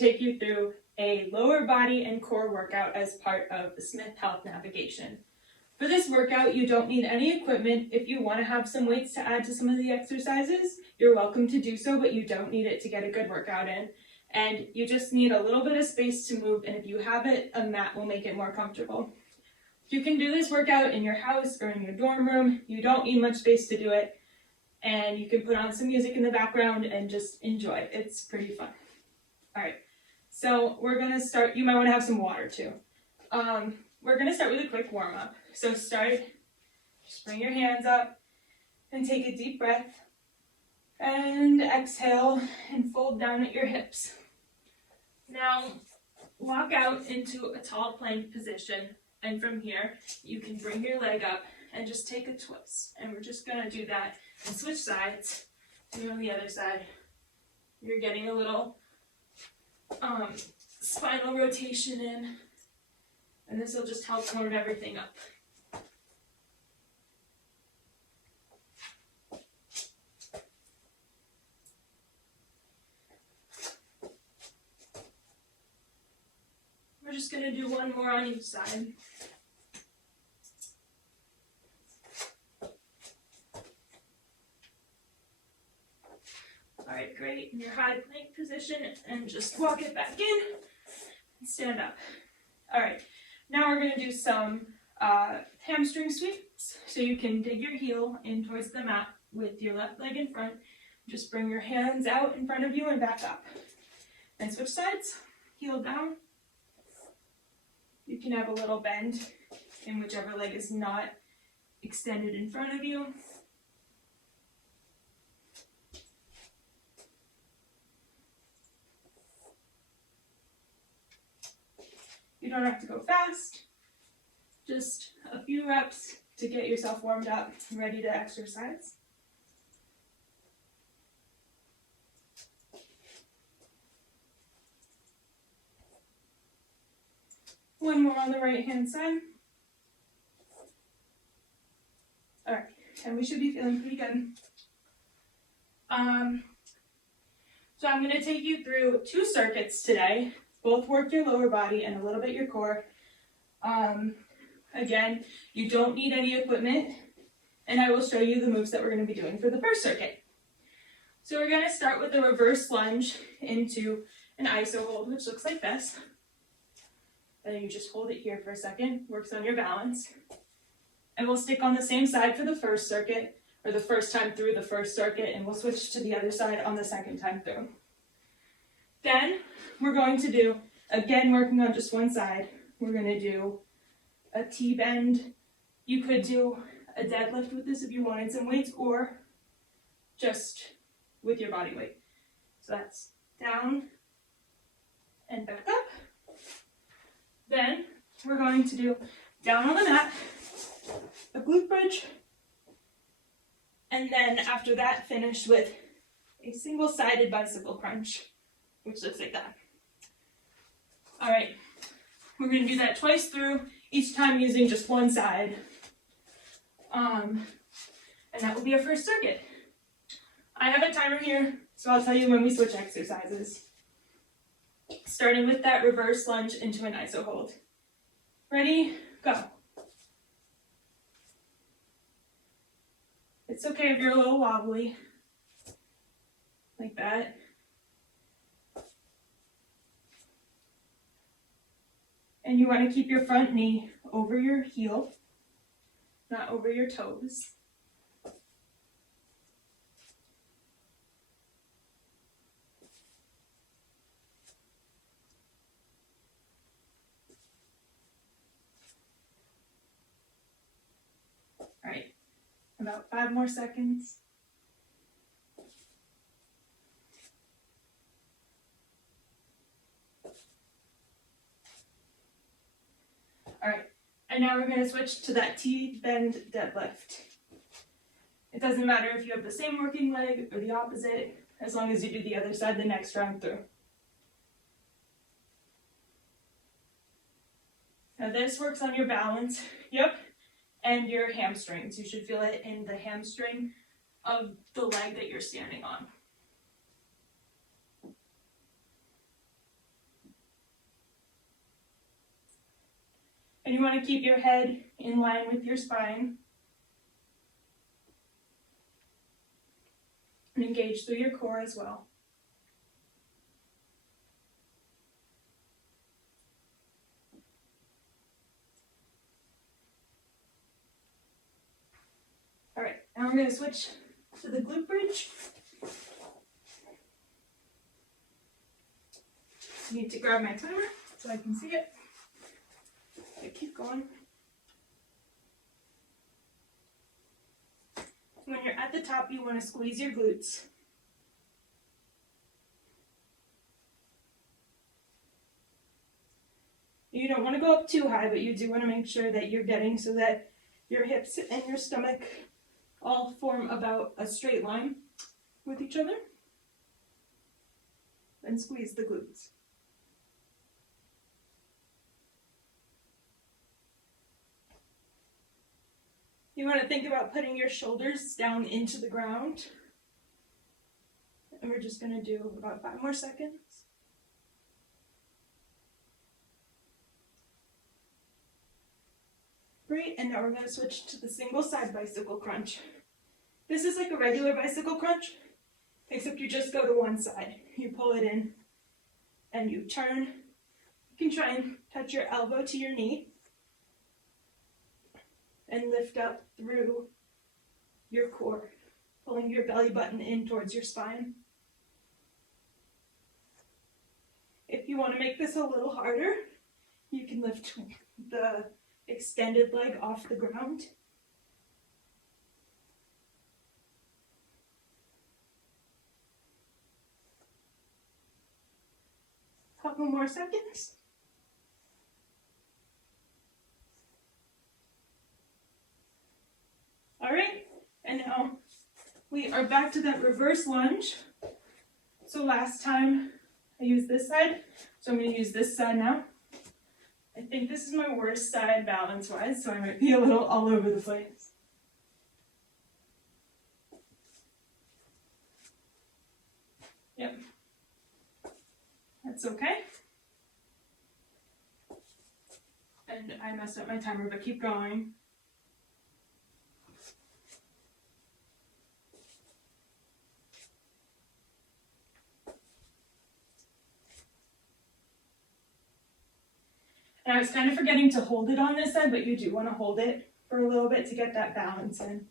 take you through a lower body and core workout as part of the Smith Health Navigation. For this workout, you don't need any equipment. If you want to have some weights to add to some of the exercises, you're welcome to do so, but you don't need it to get a good workout in. And you just need a little bit of space to move, and if you have it, a mat will make it more comfortable. You can do this workout in your house or in your dorm room. You don't need much space to do it, and you can put on some music in the background and just enjoy. It's pretty fun. All right, so we're gonna start. You might want to have some water too. We're gonna start with a quick warm-up. So just bring your hands up and take a deep breath and exhale and fold down at your hips. Now walk out into a tall plank position, and from here you can bring your leg up and just take a twist, and we're just gonna do that and switch sides. Do on the other side. You're getting a little spinal rotation in, and this will just help warm everything up. We're just going to do one more on each side. All right, great. In your high plank position, and just walk it back in and stand up. All right, now we're going to do some hamstring sweeps. So you can dig your heel in towards the mat with your left leg in front. Just bring your hands out in front of you and back up. And switch sides, heel down. You can have a little bend in whichever leg is not extended in front of you. You don't have to go fast, just a few reps to get yourself warmed up and ready to exercise. One more on the right hand side. All right, and we should be feeling pretty good. So I'm going to take you through 2 circuits today. Both work your lower body and a little bit your core. Again, you don't need any equipment, and I will show you the moves that we're going to be doing for the first circuit. So we're going to start with a reverse lunge into an iso hold, which looks like this. And then you just hold it here for a second, works on your balance. And we'll stick on the same side for the first circuit, or the first time through the first circuit, and we'll switch to the other side on the second time through. Then we're going to do, again working on just one side, we're going to do a T-bend. You could do a deadlift with this if you wanted some weights, or just with your body weight. So that's down and back up. Then we're going to do down on the mat, a glute bridge, and then after that finish with a single-sided bicycle crunch, which looks like that. All right, we're going to do that twice through, each time using just one side. And that will be our first circuit. I have a timer here, so I'll tell you when we switch exercises. Starting with that reverse lunge into an iso hold. Ready? Go. It's okay if you're a little wobbly, like that. And you want to keep your front knee over your heel, not over your toes. All right, about 5 more seconds. All right, and now we're going to switch to that T-bend deadlift. It doesn't matter if you have the same working leg or the opposite, as long as you do the other side the next round through. Now this works on your balance. Yep. And your hamstrings. You should feel it in the hamstring of the leg that you're standing on. And you want to keep your head in line with your spine. And engage through your core as well. All right, now we're going to switch to the glute bridge. I need to grab my timer so I can see it. Okay, keep going. When you're at the top, you want to squeeze your glutes. You don't want to go up too high, but you do want to make sure that you're getting so that your hips and your stomach all form about a straight line with each other. And squeeze the glutes. You want to think about putting your shoulders down into the ground. And we're just going to do about 5 more seconds. Great, and now we're going to switch to the single side bicycle crunch. This is like a regular bicycle crunch, except you just go to one side. You pull it in and you turn. You can try and touch your elbow to your knee and lift up through your core, pulling your belly button in towards your spine. If you want to make this a little harder, you can lift the extended leg off the ground. Couple more seconds. All right, and now we are back to that reverse lunge. So last time I used this side, so I'm going to use this side now. I think this is my worst side balance-wise, so I might be a little all over the place. Yep. That's okay. And I messed up my timer, but keep going. And I was kind of forgetting to hold it on this side, but you do want to hold it for a little bit to get that balance in.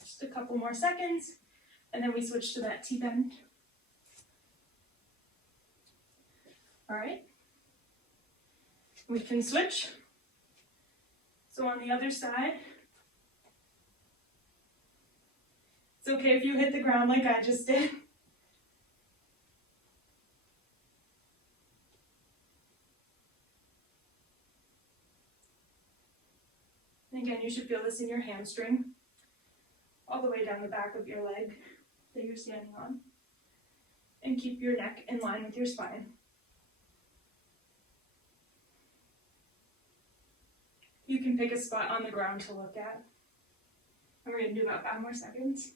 Just a couple more seconds, and then we switch to that T-bend. All right. We can switch. So on the other side, it's okay if you hit the ground like I just did. And again, you should feel this in your hamstring, all the way down the back of your leg that you're standing on. And keep your neck in line with your spine. You can pick a spot on the ground to look at. And we're going to do about 5 more seconds.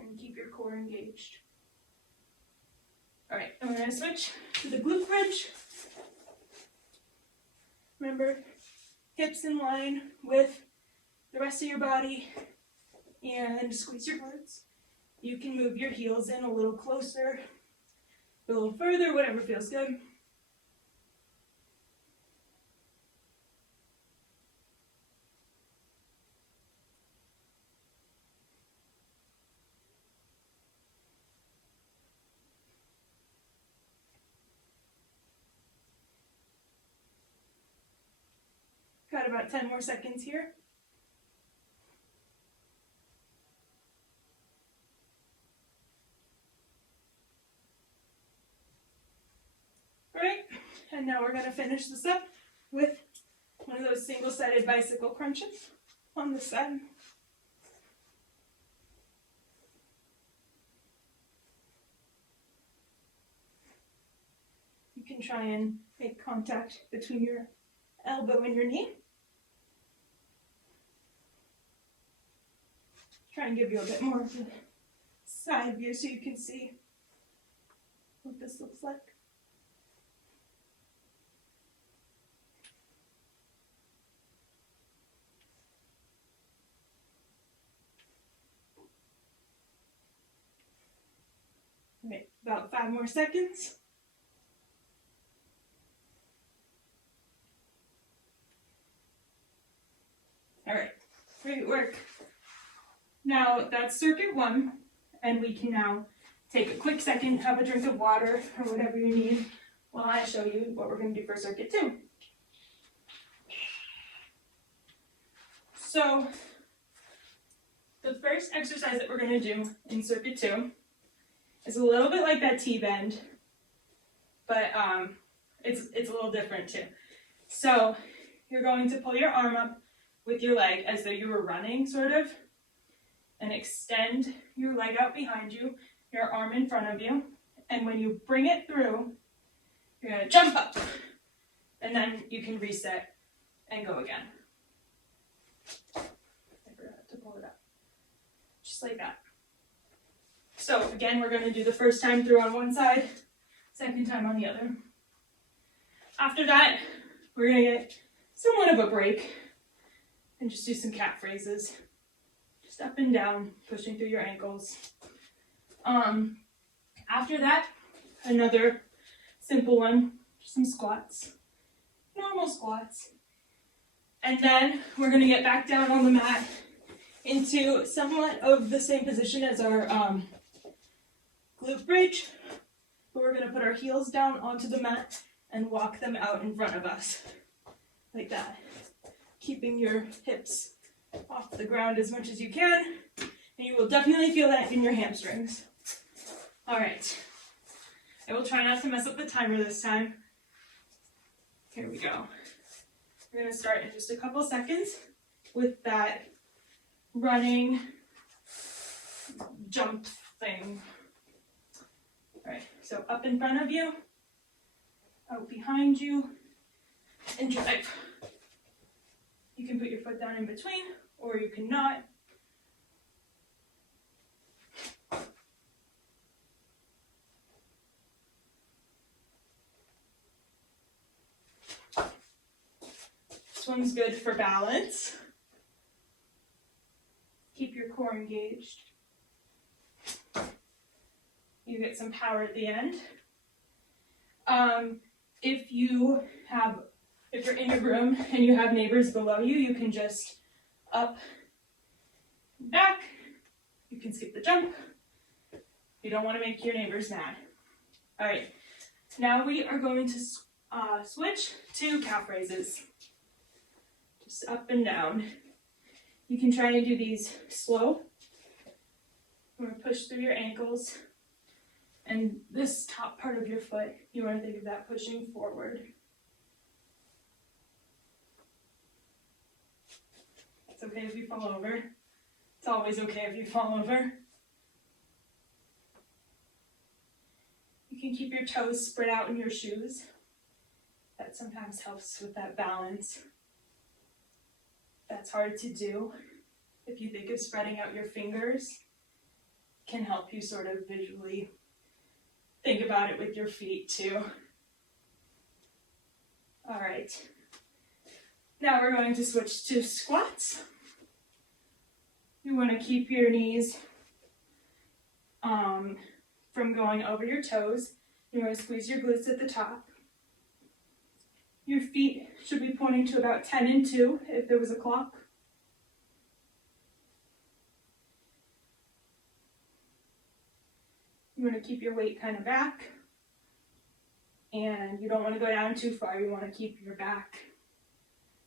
And keep your core engaged. All right, and we're going to switch to the glute bridge. Remember, hips in line with the rest of your body, and squeeze your glutes. You can move your heels in a little closer, a little further, whatever feels good. Got about 10 more seconds here. All right, and now we're going to finish this up with one of those single-sided bicycle crunches on this side. You can try and make contact between your elbow and your knee. Try and give you a bit more of a side view so you can see what this looks like. All right, about 5 more seconds. All right, great work. Now that's circuit 1, and we can now take a quick second, have a drink of water or whatever you need while I show you what we're going to do for circuit 2. So the first exercise that we're going to do in circuit 2 is a little bit like that T-bend, but it's a little different too. So you're going to pull your arm up with your leg as though you were running, sort of, and extend your leg out behind you, your arm in front of you, and when you bring it through, you're going to jump up, and then you can reset and go again. I forgot to pull it up. Just like that. So again, we're going to do the first time through on one side, second time on the other. After that, we're going to get somewhat of a break and just do some cat phrases. Just up and down, pushing through your ankles. After that, another simple one, some squats, normal squats. And then we're going to get back down on the mat into somewhat of the same position as our glute bridge, but we're going to put our heels down onto the mat and walk them out in front of us, like that, keeping your hips off the ground as much as you can, and you will definitely feel that in your hamstrings. All right, I will try not to mess up the timer this time. Here we go. We're going to start in just a couple seconds with that running jump thing. All right, so up in front of you, out behind you, and drive. You can put your foot down in between, or you cannot. This one's good for balance. Keep your core engaged. You get some power at the end. If you're in a room and you have neighbors below you, you can just up, back. You can skip the jump. You don't want to make your neighbors mad. All right, now we are going to switch to calf raises. Just up and down. You can try and do these slow. You want to push through your ankles. And this top part of your foot, you want to think of that pushing forward. It's okay if you fall over. It's always okay if you fall over. You can keep your toes spread out in your shoes. That sometimes helps with that balance. That's hard to do. If you think of spreading out your fingers, it can help you sort of visually think about it with your feet too. All right. Now we're going to switch to squats. You want to keep your knees from going over your toes. You want to squeeze your glutes at the top. Your feet should be pointing to about 10 and 2 if there was a clock. You want to keep your weight kind of back. And you don't want to go down too far. You want to keep your back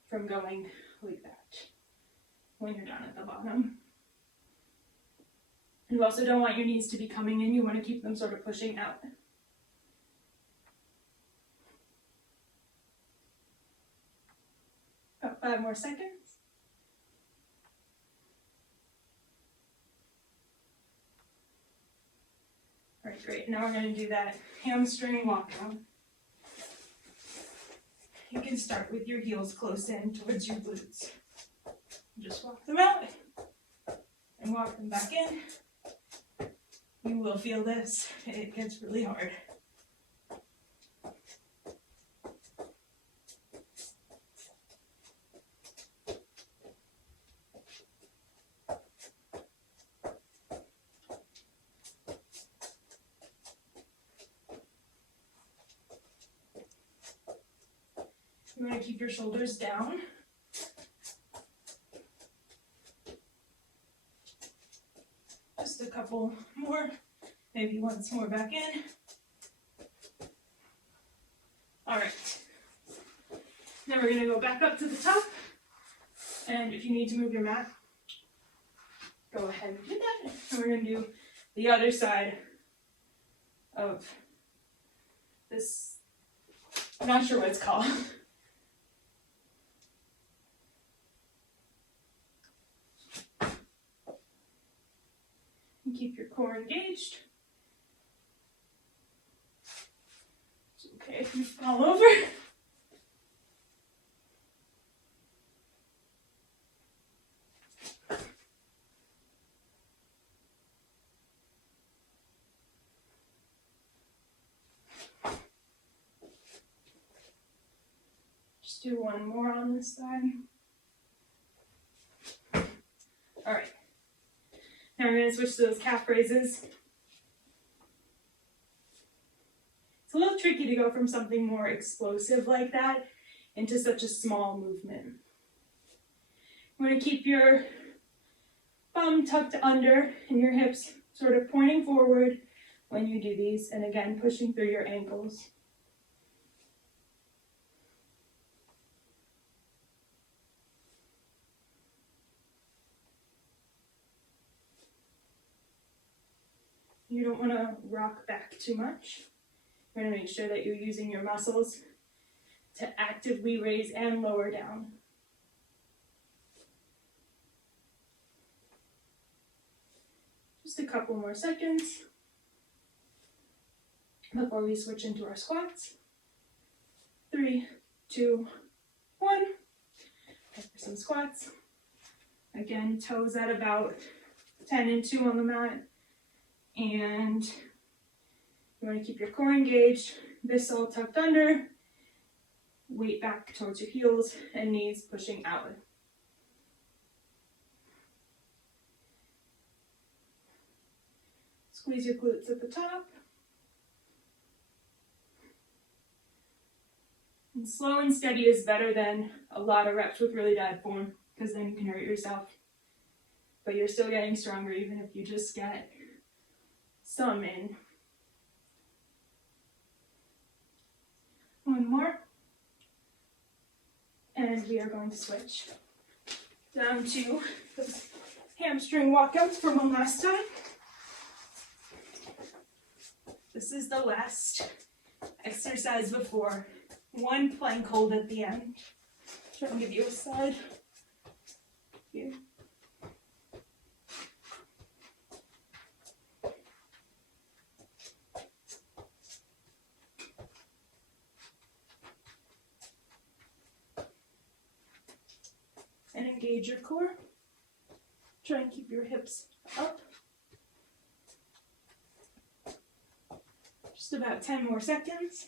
from going like that when you're down at the bottom. You also don't want your knees to be coming in. You want to keep them sort of pushing out. About 5 more seconds. All right, great. Now we're going to do that hamstring walk down. you can start with your heels close in towards your glutes. Just walk them out and walk them back in. You will feel this. It gets really hard. You want to keep your shoulders down. Just a couple more, maybe once more back in. All right. Now we're going to go back up to the top. And if you need to move your mat, go ahead and do that. And we're going to do the other side of this. I'm not sure what it's called. Keep your core engaged. It's okay if you fall over. Just do one more on this side. All right. Now we're going to switch to those calf raises. It's a little tricky to go from something more explosive like that into such a small movement. You want to keep your bum tucked under and your hips sort of pointing forward when you do these, and again, pushing through your ankles. You don't want to rock back too much. You're going to make sure that you're using your muscles to actively raise and lower down. Just a couple more seconds before we switch into our squats. 3, 2, 1. Time for some squats. Again, toes at about 10 and 2 on the mat. And you want to keep your core engaged, this all tucked under, weight back towards your heels and knees pushing out. Squeeze your glutes at the top. And slow and steady is better than a lot of reps with really bad form, because then you can hurt yourself. But you're still getting stronger even if you just get some in. One more. And we are going to switch down to those hamstring walkouts for one last time. This is the last exercise before one plank hold at the end. Try and give you a side here. And engage your core. Try and keep your hips up. Just about 10 more seconds.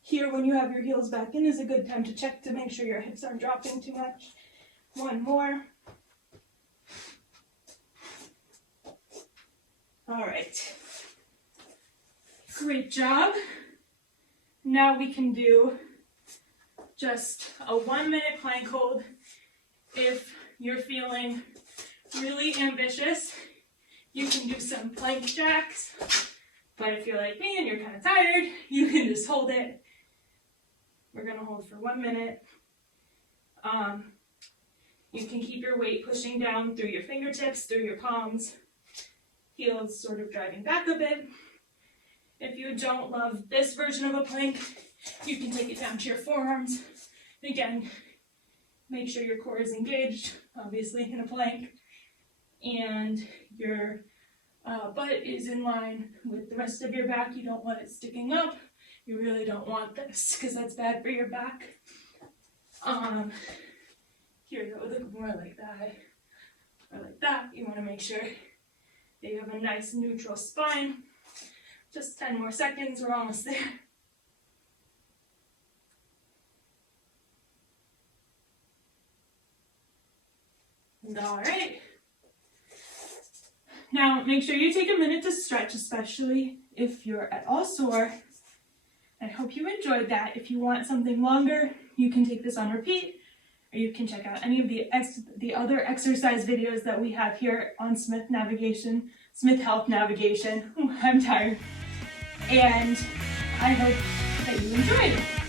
Here, when you have your heels back in, is a good time to check to make sure your hips aren't dropping too much. One more. All right. Great job. Now we can do just a 1-minute plank hold. If you're feeling really ambitious, you can do some plank jacks. But if you're like me and you're kind of tired, you can just hold it. We're going to hold for 1 minute. You can keep your weight pushing down through your fingertips, through your palms, heels sort of driving back a bit. If you don't love this version of a plank, you can take it down to your forearms. Again, make sure your core is engaged, obviously, in a plank. And your butt is in line with the rest of your back. You don't want it sticking up. You really don't want this because that's bad for your back. Here it would look more like that or like that. You want to make sure that you have a nice neutral spine. Just 10 more seconds, we're almost there. All right. Now, make sure you take a minute to stretch, especially if you're at all sore. I hope you enjoyed that. If you want something longer, you can take this on repeat, or you can check out any of the other exercise videos that we have here on Smith Health Navigation. I'm tired. And I hope that you enjoyed it.